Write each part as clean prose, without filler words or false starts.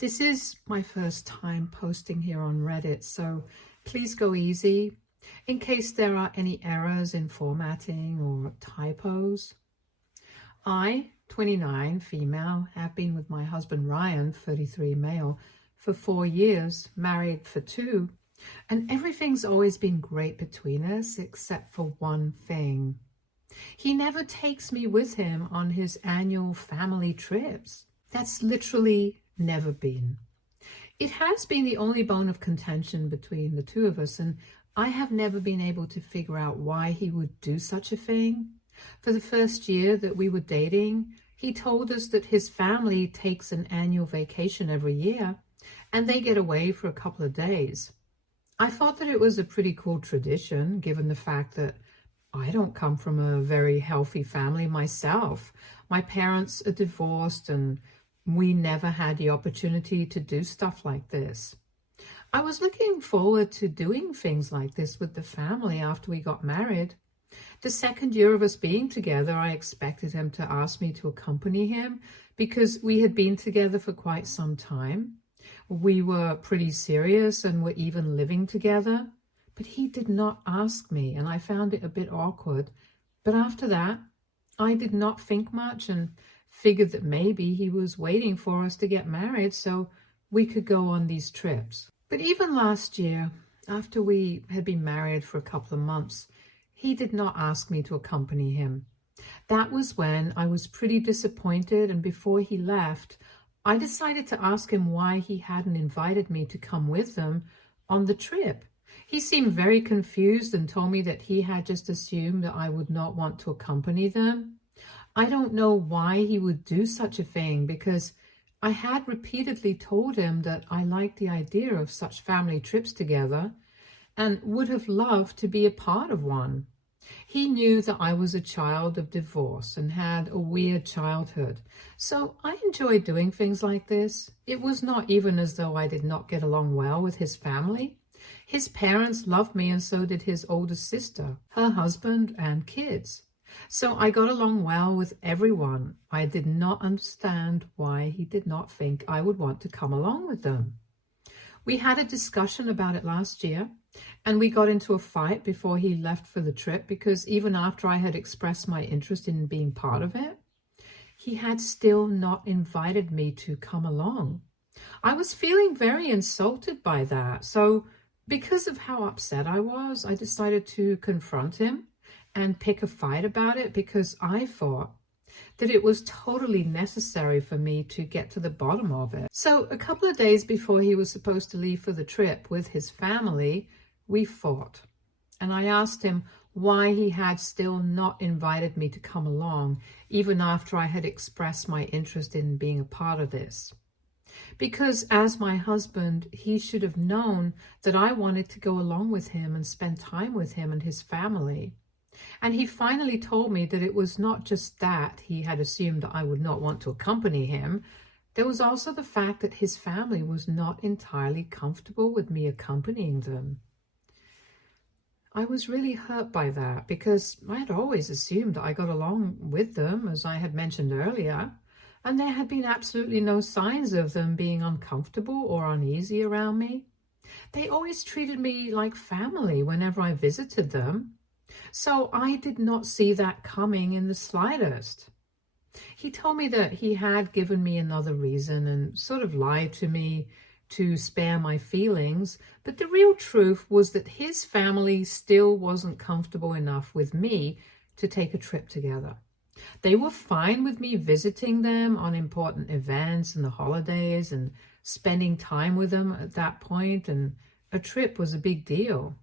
This is my first time posting here on Reddit, so please go easy in case there are any errors in formatting or typos. I, 29, female, have been with my husband Ryan, 33, male, for 4 years, married for 2, and everything's always been great between us except for one thing. He never takes me with him on his annual family trips. That's literally never been. It has been the only bone of contention between the two of us, and I have never been able to figure out why he would do such a thing. For the first year that we were dating, he told us that his family takes an annual vacation every year, and they get away for a couple of days. I thought that it was a pretty cool tradition, given the fact that I don't come from a very healthy family myself. My parents are divorced, and we never had the opportunity to do stuff like this. I was looking forward to doing things like this with the family after we got married. The second year of us being together, I expected him to ask me to accompany him because we had been together for quite some time. We were pretty serious and were even living together, but he did not ask me, and I found it a bit awkward. But after that, I did not think much and figured that maybe he was waiting for us to get married so we could go on these trips. But even last year, after we had been married for a couple of months, he did not ask me to accompany him. That was when I was pretty disappointed, and before he left, I decided to ask him why he hadn't invited me to come with them on the trip. He seemed very confused and told me that he had just assumed that I would not want to accompany them. I don't know why he would do such a thing, because I had repeatedly told him that I liked the idea of such family trips together and would have loved to be a part of one. He knew that I was a child of divorce and had a weird childhood, so I enjoyed doing things like this. It was not even as though I did not get along well with his family. His parents loved me, and so did his older sister, her husband, and kids. So I got along well with everyone. I did not understand why he did not think I would want to come along with them. We had a discussion about it last year, and we got into a fight before he left for the trip because even after I had expressed my interest in being part of it, he had still not invited me to come along. I was feeling very insulted by that. So because of how upset I was, I decided to confront him and pick a fight about it, because I thought that it was totally necessary for me to get to the bottom of it. So a couple of days before he was supposed to leave for the trip with his family, we fought. And I asked him why he had still not invited me to come along, even after I had expressed my interest in being a part of this. Because as my husband, he should have known that I wanted to go along with him and spend time with him and his family. And he finally told me that it was not just that he had assumed that I would not want to accompany him. There was also the fact that his family was not entirely comfortable with me accompanying them. I was really hurt by that because I had always assumed that I got along with them, as I had mentioned earlier, and there had been absolutely no signs of them being uncomfortable or uneasy around me. They always treated me like family whenever I visited them. So I did not see that coming in the slightest. He told me that he had given me another reason and sort of lied to me to spare my feelings, but the real truth was that his family still wasn't comfortable enough with me to take a trip together. They were fine with me visiting them on important events and the holidays and spending time with them at that point, and a trip was a big deal.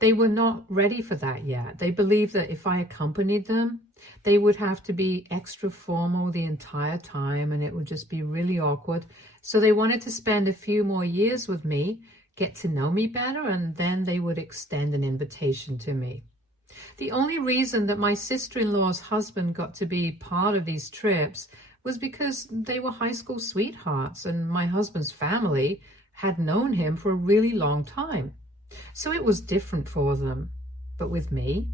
They were not ready for that yet. They believed that if I accompanied them, they would have to be extra formal the entire time and it would just be really awkward. So they wanted to spend a few more years with me, get to know me better, and then they would extend an invitation to me. The only reason that my sister-in-law's husband got to be part of these trips was because they were high school sweethearts and my husband's family had known him for a really long time. So it was different for them. But with me,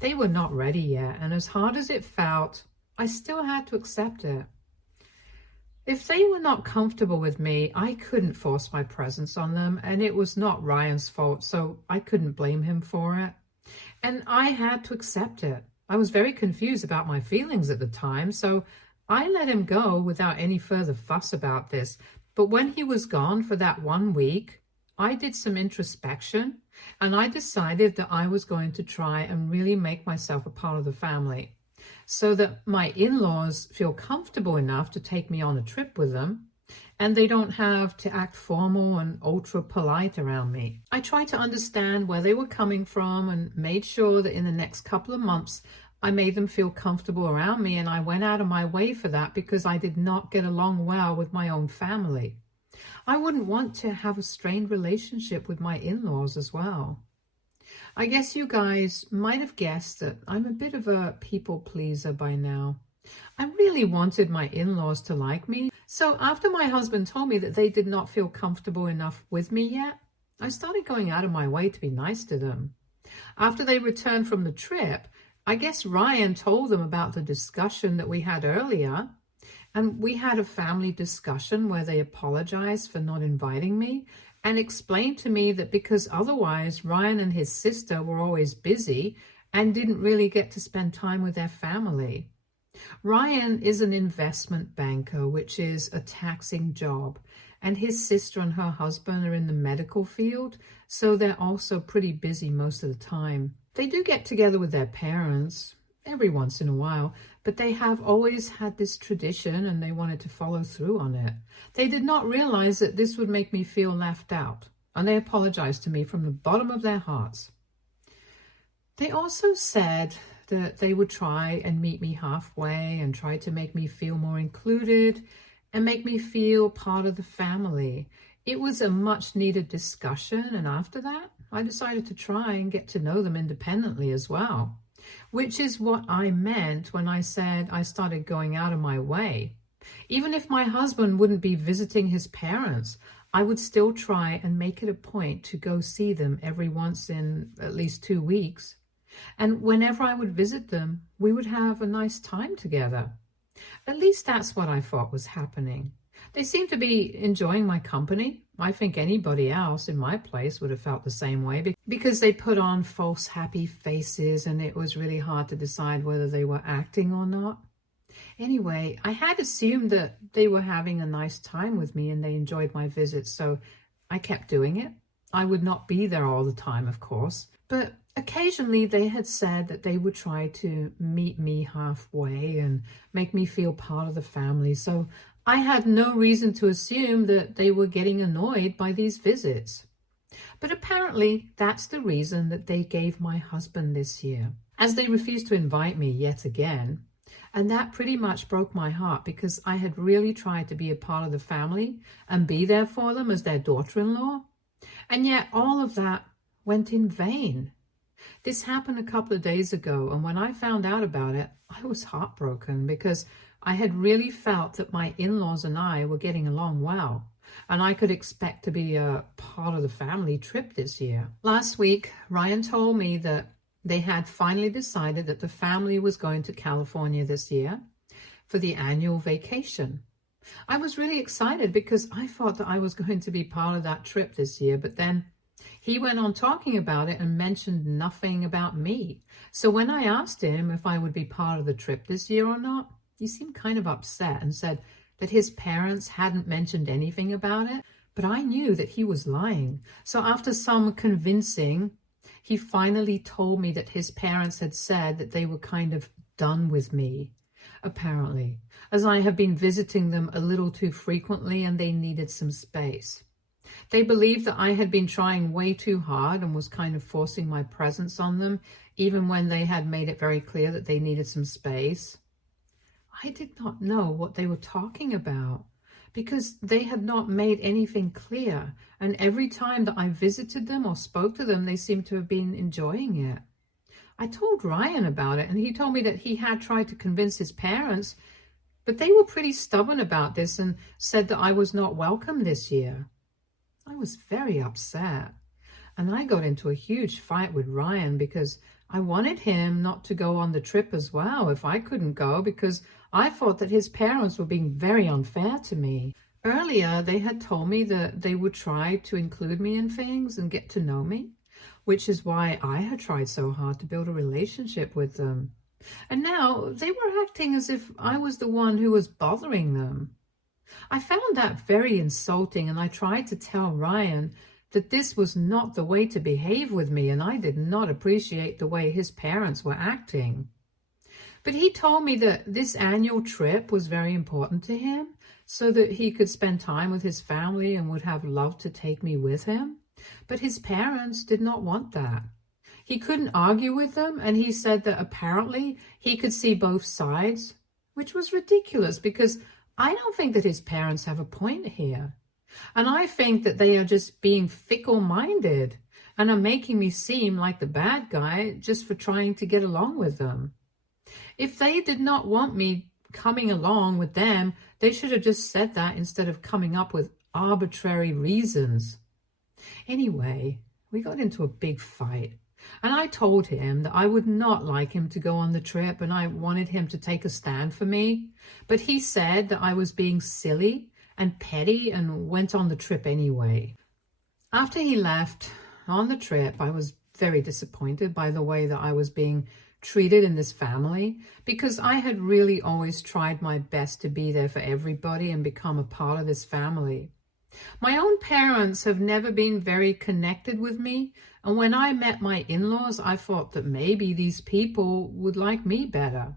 they were not ready yet, and as hard as it felt, I still had to accept it. If they were not comfortable with me, I couldn't force my presence on them, and it was not Ryan's fault, so I couldn't blame him for it. And I had to accept it. I was very confused about my feelings at the time, so I let him go without any further fuss about this. But when he was gone for that 1 week, I did some introspection, and I decided that I was going to try and really make myself a part of the family, so that my in-laws feel comfortable enough to take me on a trip with them, and they don't have to act formal and ultra polite around me. I tried to understand where they were coming from and made sure that in the next couple of months I made them feel comfortable around me, and I went out of my way for that because I did not get along well with my own family. I wouldn't want to have a strained relationship with my in-laws as well. I guess you guys might have guessed that I'm a bit of a people pleaser by now. I really wanted my in-laws to like me, so after my husband told me that they did not feel comfortable enough with me yet, I started going out of my way to be nice to them. After they returned from the trip, I guess Ryan told them about the discussion that we had earlier, and we had a family discussion where they apologized for not inviting me and explained to me that because otherwise Ryan and his sister were always busy and didn't really get to spend time with their family. Ryan is an investment banker, which is a taxing job, and his sister and her husband are in the medical field, so they're also pretty busy most of the time. They do get together with their parents every once in a while, but they have always had this tradition and they wanted to follow through on it. They did not realize that this would make me feel left out, and they apologized to me from the bottom of their hearts. They also said that they would try and meet me halfway and try to make me feel more included and make me feel part of the family. It was a much needed discussion, and after that, I decided to try and get to know them independently as well, which is what I meant when I said I started going out of my way. Even if my husband wouldn't be visiting his parents, I would still try and make it a point to go see them every once in at least 2 weeks. And whenever I would visit them, we would have a nice time together. At least that's what I thought was happening. They seemed to be enjoying my company. I think anybody else in my place would have felt the same way because they put on false happy faces and it was really hard to decide whether they were acting or not. Anyway, I had assumed that they were having a nice time with me and they enjoyed my visits, so I kept doing it. I would not be there all the time, of course, but occasionally they had said that they would try to meet me halfway and make me feel part of the family, so I had no reason to assume that they were getting annoyed by these visits. But apparently that's the reason that they gave my husband this year, as they refused to invite me yet again. And that pretty much broke my heart because I had really tried to be a part of the family and be there for them as their daughter-in-law. And yet all of that went in vain. This happened a couple of days ago, and when I found out about it, I was heartbroken because I had really felt that my in-laws and I were getting along well, and I could expect to be a part of the family trip this year. Last week, Ryan told me that they had finally decided that the family was going to California this year for the annual vacation. I was really excited because I thought that I was going to be part of that trip this year, but then he went on talking about it and mentioned nothing about me. So when I asked him if I would be part of the trip this year or not, he seemed kind of upset and said that his parents hadn't mentioned anything about it, but I knew that he was lying. So after some convincing, he finally told me that his parents had said that they were kind of done with me, apparently, as I have been visiting them a little too frequently and they needed some space. They believed that I had been trying way too hard and was kind of forcing my presence on them, even when they had made it very clear that they needed some space. I did not know what they were talking about because they had not made anything clear, and every time that I visited them or spoke to them, they seemed to have been enjoying it. I told Ryan about it, and he told me that he had tried to convince his parents, but they were pretty stubborn about this and said that I was not welcome this year. I was very upset, and I got into a huge fight with Ryan because I wanted him not to go on the trip as well if I couldn't go, because I thought that his parents were being very unfair to me. Earlier, they had told me that they would try to include me in things and get to know me, which is why I had tried so hard to build a relationship with them. And now they were acting as if I was the one who was bothering them. I found that very insulting, and I tried to tell Ryan that this was not the way to behave with me, and I did not appreciate the way his parents were acting. But he told me that this annual trip was very important to him, so that he could spend time with his family and would have loved to take me with him. But his parents did not want that. He couldn't argue with them, and he said that apparently he could see both sides, which was ridiculous because I don't think that his parents have a point here. And I think that they are just being fickle-minded and are making me seem like the bad guy just for trying to get along with them. If they did not want me coming along with them, they should have just said that instead of coming up with arbitrary reasons. Anyway, we got into a big fight. And I told him that I would not like him to go on the trip and I wanted him to take a stand for me. But he said that I was being silly and petty and went on the trip anyway. After he left on the trip, I was very disappointed by the way that I was being treated in this family because I had really always tried my best to be there for everybody and become a part of this family. My own parents have never been very connected with me, and when I met my in-laws, I thought that maybe these people would like me better.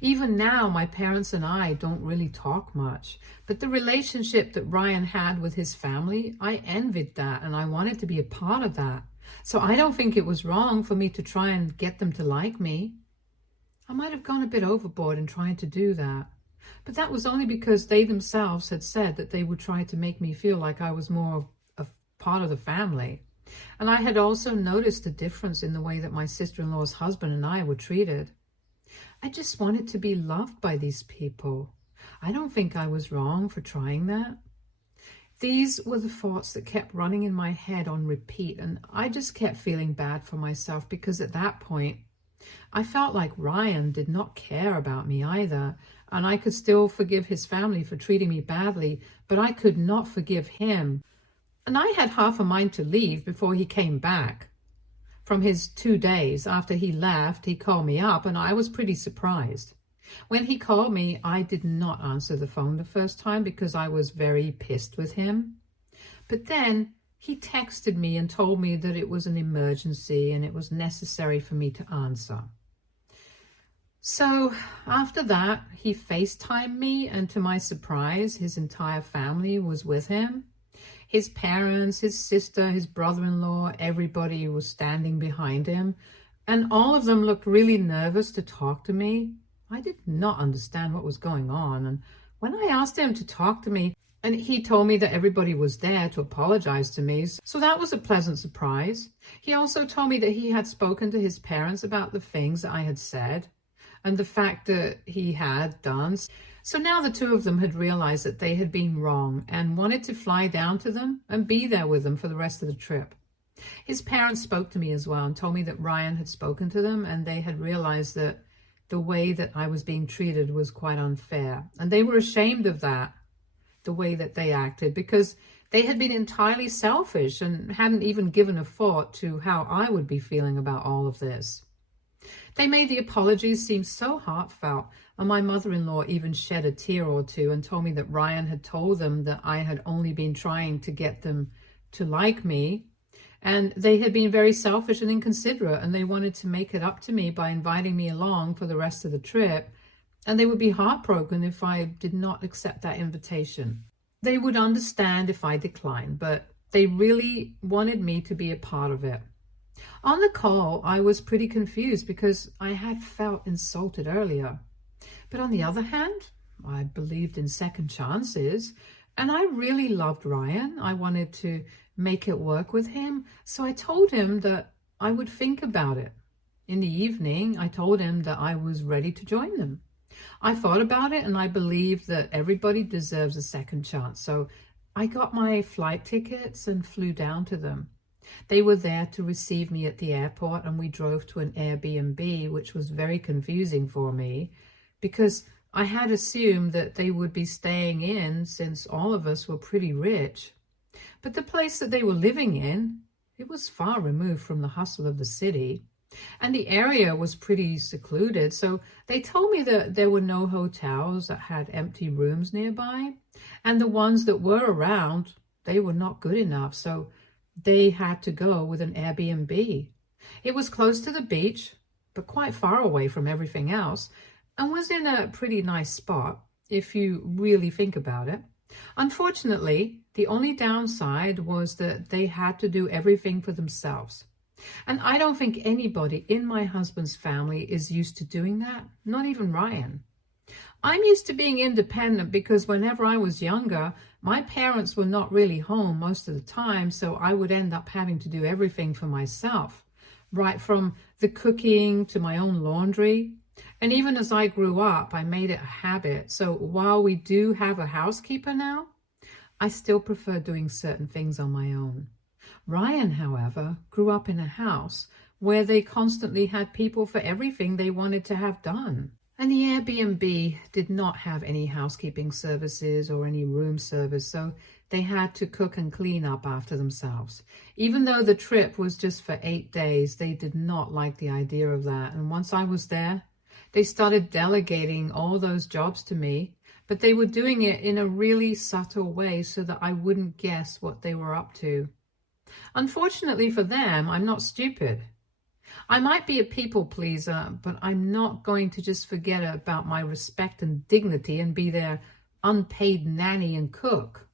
Even now, my parents and I don't really talk much, but the relationship that Ryan had with his family, I envied that and I wanted to be a part of that. So I don't think it was wrong for me to try and get them to like me. I might have gone a bit overboard in trying to do that. But that was only because they themselves had said that they would try to make me feel like I was more of a part of the family. And I had also noticed a difference in the way that my sister-in-law's husband and I were treated. I just wanted to be loved by these people. I don't think I was wrong for trying that. These were the thoughts that kept running in my head on repeat, and I just kept feeling bad for myself because at that point, I felt like Ryan did not care about me either, and I could still forgive his family for treating me badly, but I could not forgive him. And I had half a mind to leave before he came back. From his 2 days after he left, he called me up, and I was pretty surprised. When he called me, I did not answer the phone the first time because I was very pissed with him. But then he texted me and told me that it was an emergency and it was necessary for me to answer. So after that, he FaceTimed me, and to my surprise, his entire family was with him. His parents, his sister, his brother-in-law, everybody was standing behind him, and all of them looked really nervous to talk to me. I did not understand what was going on, and when I asked him to talk to me, and he told me that everybody was there to apologize to me, so that was a pleasant surprise. He also told me that he had spoken to his parents about the things that I had said, and the fact that he had done. So now the two of them had realized that they had been wrong and wanted to fly down to them and be there with them for the rest of the trip. His parents spoke to me as well and told me that Ryan had spoken to them and they had realized that the way that I was being treated was quite unfair. And they were ashamed of that, the way that they acted, because they had been entirely selfish and hadn't even given a thought to how I would be feeling about all of this. They made the apologies seem so heartfelt, and my mother-in-law even shed a tear or two and told me that Ryan had told them that I had only been trying to get them to like me, and they had been very selfish and inconsiderate, and they wanted to make it up to me by inviting me along for the rest of the trip, and they would be heartbroken if I did not accept that invitation. They would understand if I declined, but they really wanted me to be a part of it. On the call, I was pretty confused because I had felt insulted earlier. But on the other hand, I believed in second chances, and I really loved Ryan. I wanted to make it work with him, so I told him that I would think about it. In the evening, I told him that I was ready to join them. I thought about it, and I believe that everybody deserves a second chance, so I got my flight tickets and flew down to them. They were there to receive me at the airport, and we drove to an Airbnb, which was very confusing for me because I had assumed that they would be staying in since all of us were pretty rich. But the place that they were living in, it was far removed from the hustle of the city. And the area was pretty secluded, so they told me that there were no hotels that had empty rooms nearby. And the ones that were around, they were not good enough, so they had to go with an Airbnb. It was close to the beach, but quite far away from everything else, and was in a pretty nice spot, if you really think about it. Unfortunately, the only downside was that they had to do everything for themselves. And I don't think anybody in my husband's family is used to doing that, not even Ryan. I'm used to being independent because whenever I was younger, my parents were not really home most of the time, so I would end up having to do everything for myself, right from the cooking to my own laundry. And even as I grew up, I made it a habit. So while we do have a housekeeper now, I still prefer doing certain things on my own. Ryan, however, grew up in a house where they constantly had people for everything they wanted to have done. And the Airbnb did not have any housekeeping services or any room service, so they had to cook and clean up after themselves. Even though the trip was just for 8 days, they did not like the idea of that. And once I was there, they started delegating all those jobs to me, but they were doing it in a really subtle way so that I wouldn't guess what they were up to. Unfortunately for them, I'm not stupid. I might be a people pleaser, but I'm not going to just forget about my respect and dignity and be their unpaid nanny and cook.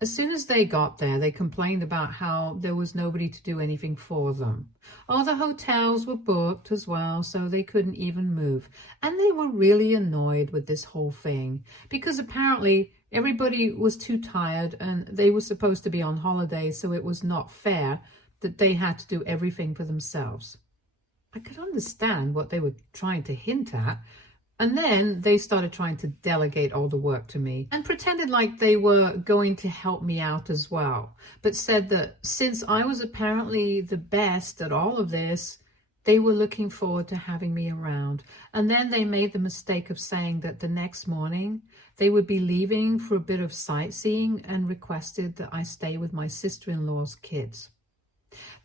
As soon as they got there, they complained about how there was nobody to do anything for them. All the hotels were booked as well, so they couldn't even move. And they were really annoyed with this whole thing because apparently everybody was too tired and they were supposed to be on holiday, so it was not fair that they had to do everything for themselves. I could understand what they were trying to hint at. And then they started trying to delegate all the work to me and pretended like they were going to help me out as well, but said that since I was apparently the best at all of this, they were looking forward to having me around. And then they made the mistake of saying that the next morning they would be leaving for a bit of sightseeing and requested that I stay with my sister-in-law's kids.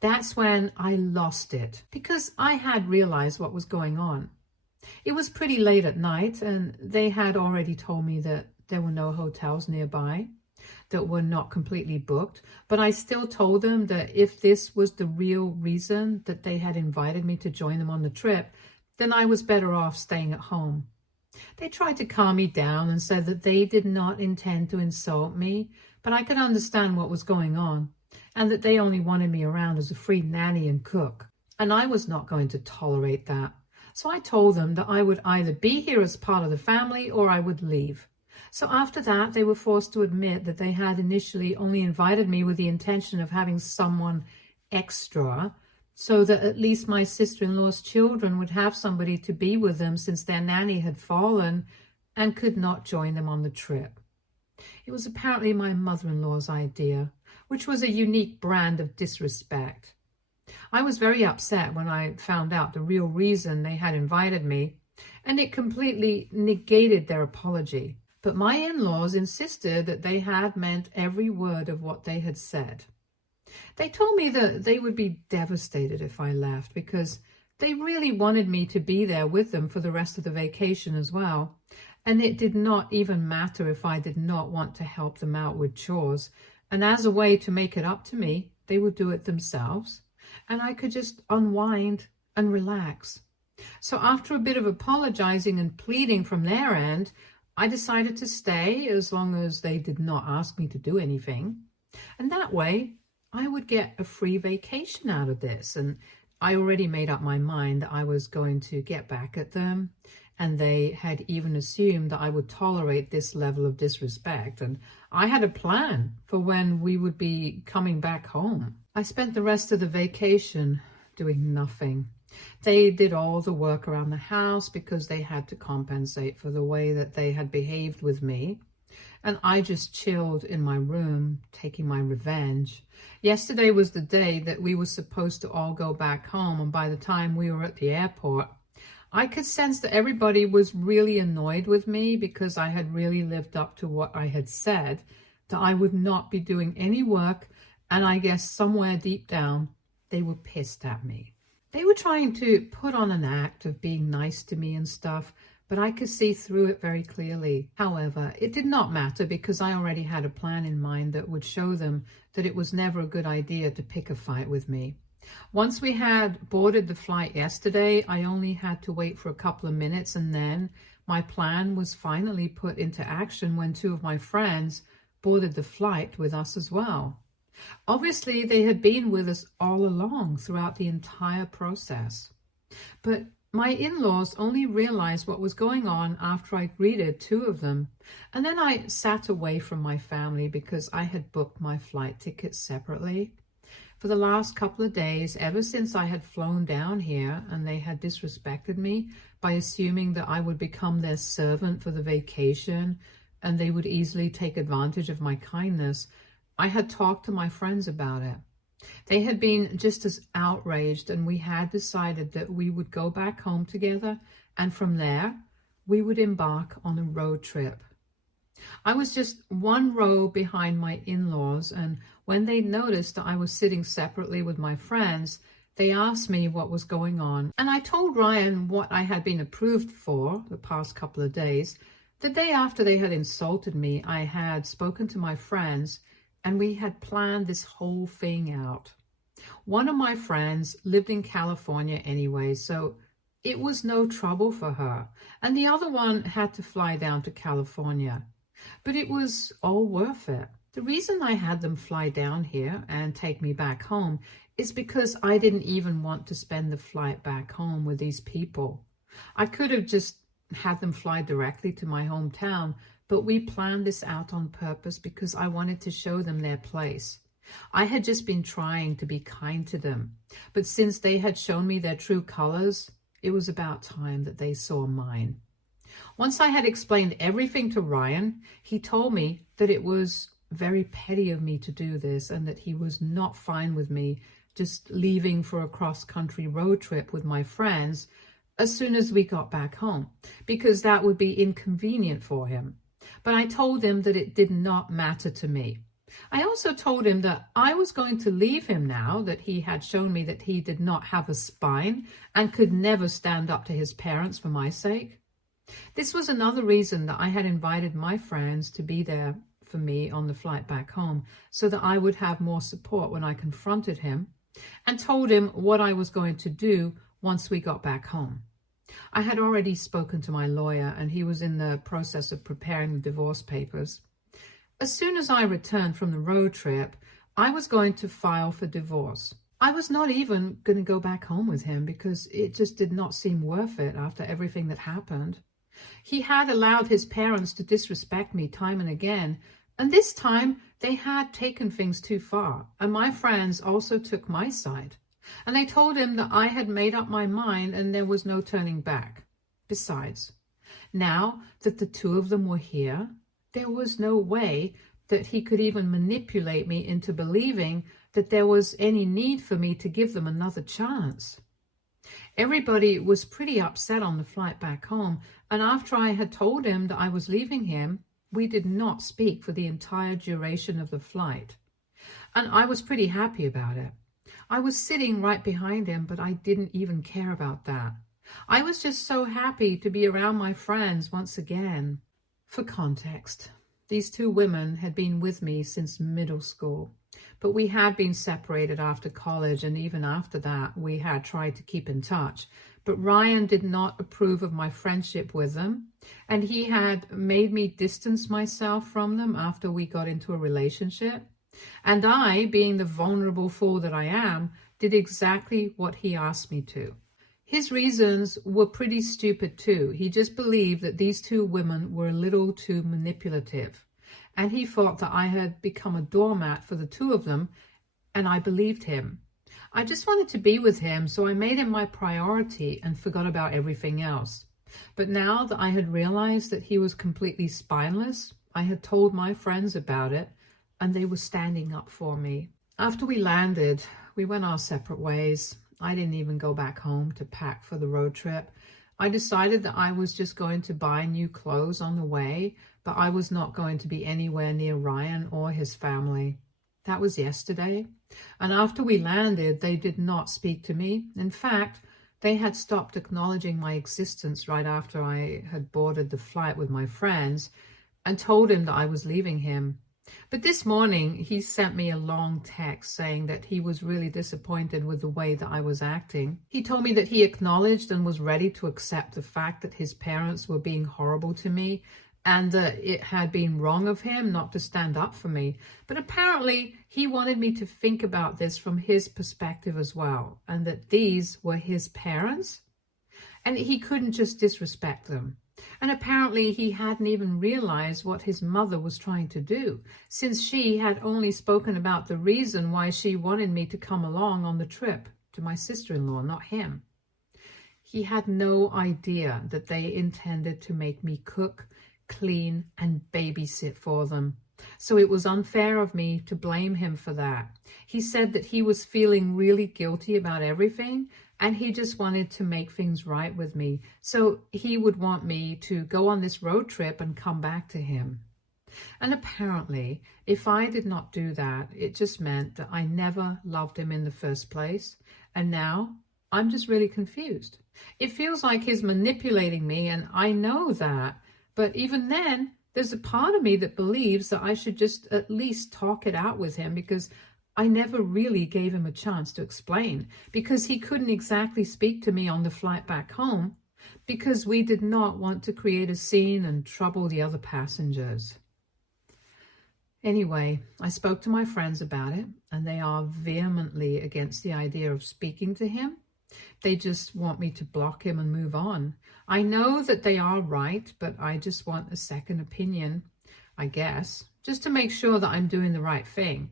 That's when I lost it because I had realized what was going on. It was pretty late at night and they had already told me that there were no hotels nearby that were not completely booked, but I still told them that if this was the real reason that they had invited me to join them on the trip, then I was better off staying at home. They tried to calm me down and said that they did not intend to insult me, but I could understand what was going on and that they only wanted me around as a free nanny and cook, and I was not going to tolerate that. So I told them that I would either be here as part of the family or I would leave. So after that, they were forced to admit that they had initially only invited me with the intention of having someone extra so that at least my sister-in-law's children would have somebody to be with them since their nanny had fallen and could not join them on the trip. It was apparently my mother-in-law's idea, which was a unique brand of disrespect. I was very upset when I found out the real reason they had invited me, and it completely negated their apology. But my in-laws insisted that they had meant every word of what they had said. They told me that they would be devastated if I left because they really wanted me to be there with them for the rest of the vacation as well. And it did not even matter if I did not want to help them out with chores. And as a way to make it up to me, they would do it themselves. And I could just unwind and relax. So after a bit of apologizing and pleading from their end, I decided to stay as long as they did not ask me to do anything. And that way, I would get a free vacation out of this. And I already made up my mind that I was going to get back at them. And they had even assumed that I would tolerate this level of disrespect. And I had a plan for when we would be coming back home. I spent the rest of the vacation doing nothing. They did all the work around the house because they had to compensate for the way that they had behaved with me. And I just chilled in my room, taking my revenge. Yesterday was the day that we were supposed to all go back home. And by the time we were at the airport, I could sense that everybody was really annoyed with me because I had really lived up to what I had said, that I would not be doing any work, and I guess somewhere deep down, they were pissed at me. They were trying to put on an act of being nice to me and stuff, but I could see through it very clearly. However, it did not matter because I already had a plan in mind that would show them that it was never a good idea to pick a fight with me. Once we had boarded the flight yesterday, I only had to wait for a couple of minutes, and then my plan was finally put into action when two of my friends boarded the flight with us as well. Obviously, they had been with us all along throughout the entire process. But my in-laws only realized what was going on after I greeted two of them, and then I sat away from my family because I had booked my flight tickets separately. For the last couple of days, ever since I had flown down here and they had disrespected me by assuming that I would become their servant for the vacation and they would easily take advantage of my kindness, I had talked to my friends about it. They had been just as outraged, and we had decided that we would go back home together, and from there, we would embark on a road trip. I was just one row behind my in-laws, and when they noticed that I was sitting separately with my friends, they asked me what was going on, and I told Ryan what I had been approved for the past couple of days. The day after they had insulted me, I had spoken to my friends, and we had planned this whole thing out. One of my friends lived in California anyway, so it was no trouble for her, and the other one had to fly down to California. But it was all worth it. The reason I had them fly down here and take me back home is because I didn't even want to spend the flight back home with these people. I could have just had them fly directly to my hometown, but we planned this out on purpose because I wanted to show them their place. I had just been trying to be kind to them, but since they had shown me their true colors, it was about time that they saw mine. Once I had explained everything to Ryan, he told me that it was very petty of me to do this and that he was not fine with me just leaving for a cross-country road trip with my friends as soon as we got back home, because that would be inconvenient for him. But I told him that it did not matter to me. I also told him that I was going to leave him now that he had shown me that he did not have a spine and could never stand up to his parents for my sake. This was another reason that I had invited my friends to be there for me on the flight back home, so that I would have more support when I confronted him, and told him what I was going to do once we got back home. I had already spoken to my lawyer, and he was in the process of preparing the divorce papers. As soon as I returned from the road trip, I was going to file for divorce. I was not even going to go back home with him because it just did not seem worth it after everything that happened. He had allowed his parents to disrespect me time and again, and this time they had taken things too far, and my friends also took my side. And they told him that I had made up my mind and there was no turning back. Besides, now that the two of them were here, there was no way that he could even manipulate me into believing that there was any need for me to give them another chance. Everybody was pretty upset on the flight back home, and after I had told him that I was leaving him, we did not speak for the entire duration of the flight. And I was pretty happy about it. I was sitting right behind him, but I didn't even care about that. I was just so happy to be around my friends once again. For context, these two women had been with me since middle school, but we had been separated after college, and even after that, we had tried to keep in touch. But Ryan did not approve of my friendship with them, and he had made me distance myself from them after we got into a relationship. And I, being the vulnerable fool that I am, did exactly what he asked me to. His reasons were pretty stupid too. He just believed that these two women were a little too manipulative. And he thought that I had become a doormat for the two of them, and I believed him. I just wanted to be with him, so I made him my priority and forgot about everything else. But now that I had realized that he was completely spineless, I had told my friends about it, and they were standing up for me. After we landed, we went our separate ways. I didn't even go back home to pack for the road trip. I decided that I was just going to buy new clothes on the way, but I was not going to be anywhere near Ryan or his family. That was yesterday. And after we landed, they did not speak to me. In fact, they had stopped acknowledging my existence right after I had boarded the flight with my friends and told him that I was leaving him. But this morning, he sent me a long text saying that he was really disappointed with the way that I was acting. He told me that he acknowledged and was ready to accept the fact that his parents were being horrible to me and that it had been wrong of him not to stand up for me. But apparently, he wanted me to think about this from his perspective as well, and that these were his parents, and he couldn't just disrespect them. And apparently he hadn't even realized what his mother was trying to do, since she had only spoken about the reason why she wanted me to come along on the trip to my sister-in-law, not him. He had no idea that they intended to make me cook, clean, and babysit for them. So it was unfair of me to blame him for that. He said that he was feeling really guilty about everything, and he just wanted to make things right with me. So he would want me to go on this road trip and come back to him. And apparently, if I did not do that, it just meant that I never loved him in the first place. And now I'm just really confused. It feels like he's manipulating me, and I know that. But even then, there's a part of me that believes that I should just at least talk it out with him, because I never really gave him a chance to explain, because he couldn't exactly speak to me on the flight back home, because we did not want to create a scene and trouble the other passengers. Anyway, I spoke to my friends about it, and they are vehemently against the idea of speaking to him. They just want me to block him and move on. I know that they are right, but I just want a second opinion, I guess, just to make sure that I'm doing the right thing.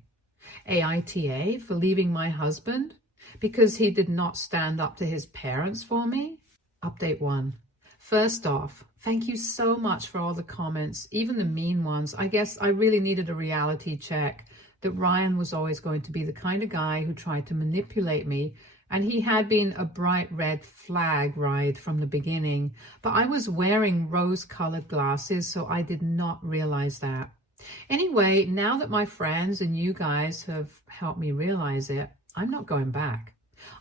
AITA for leaving my husband because he did not stand up to his parents for me. Update 1. First off, thank you so much for all the comments, even the mean ones. I guess I really needed a reality check that Ryan was always going to be the kind of guy who tried to manipulate me. And he had been a bright red flag right from the beginning. But I was wearing rose-colored glasses, so I did not realize that. Anyway, now that my friends and you guys have helped me realize it, I'm not going back.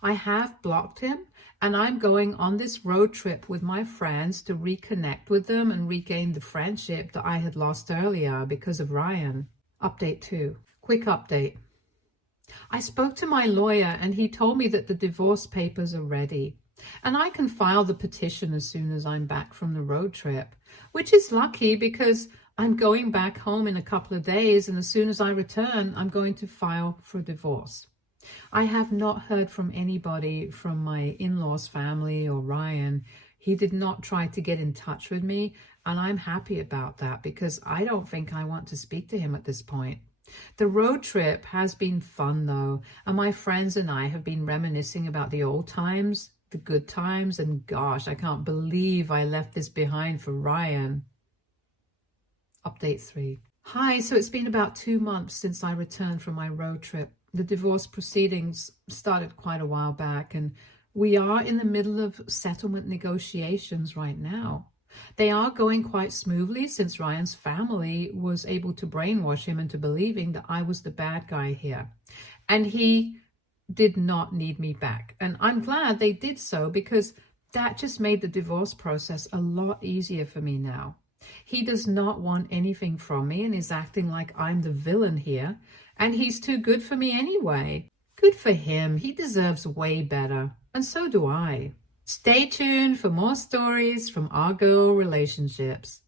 I have blocked him, and I'm going on this road trip with my friends to reconnect with them and regain the friendship that I had lost earlier because of Ryan. Update 2. Quick update. I spoke to my lawyer and he told me that the divorce papers are ready and I can file the petition as soon as I'm back from the road trip, which is lucky because I'm going back home in a couple of days, and as soon as I return, I'm going to file for divorce. I have not heard from anybody from my in-laws family or Ryan. He did not try to get in touch with me, and I'm happy about that because I don't think I want to speak to him at this point. The road trip has been fun though, and my friends and I have been reminiscing about the old times, the good times, and gosh, I can't believe I left this behind for Ryan. Update 3. Hi, so it's been about 2 months since I returned from my road trip. The divorce proceedings started quite a while back, and we are in the middle of settlement negotiations right now. They are going quite smoothly since Ryan's family was able to brainwash him into believing that I was the bad guy here. And he did not need me back. And I'm glad they did so because that just made the divorce process a lot easier for me now. He does not want anything from me and is acting like I'm the villain here. And he's too good for me anyway. Good for him. He deserves way better. And so do I. Stay tuned for more stories from our girl relationships.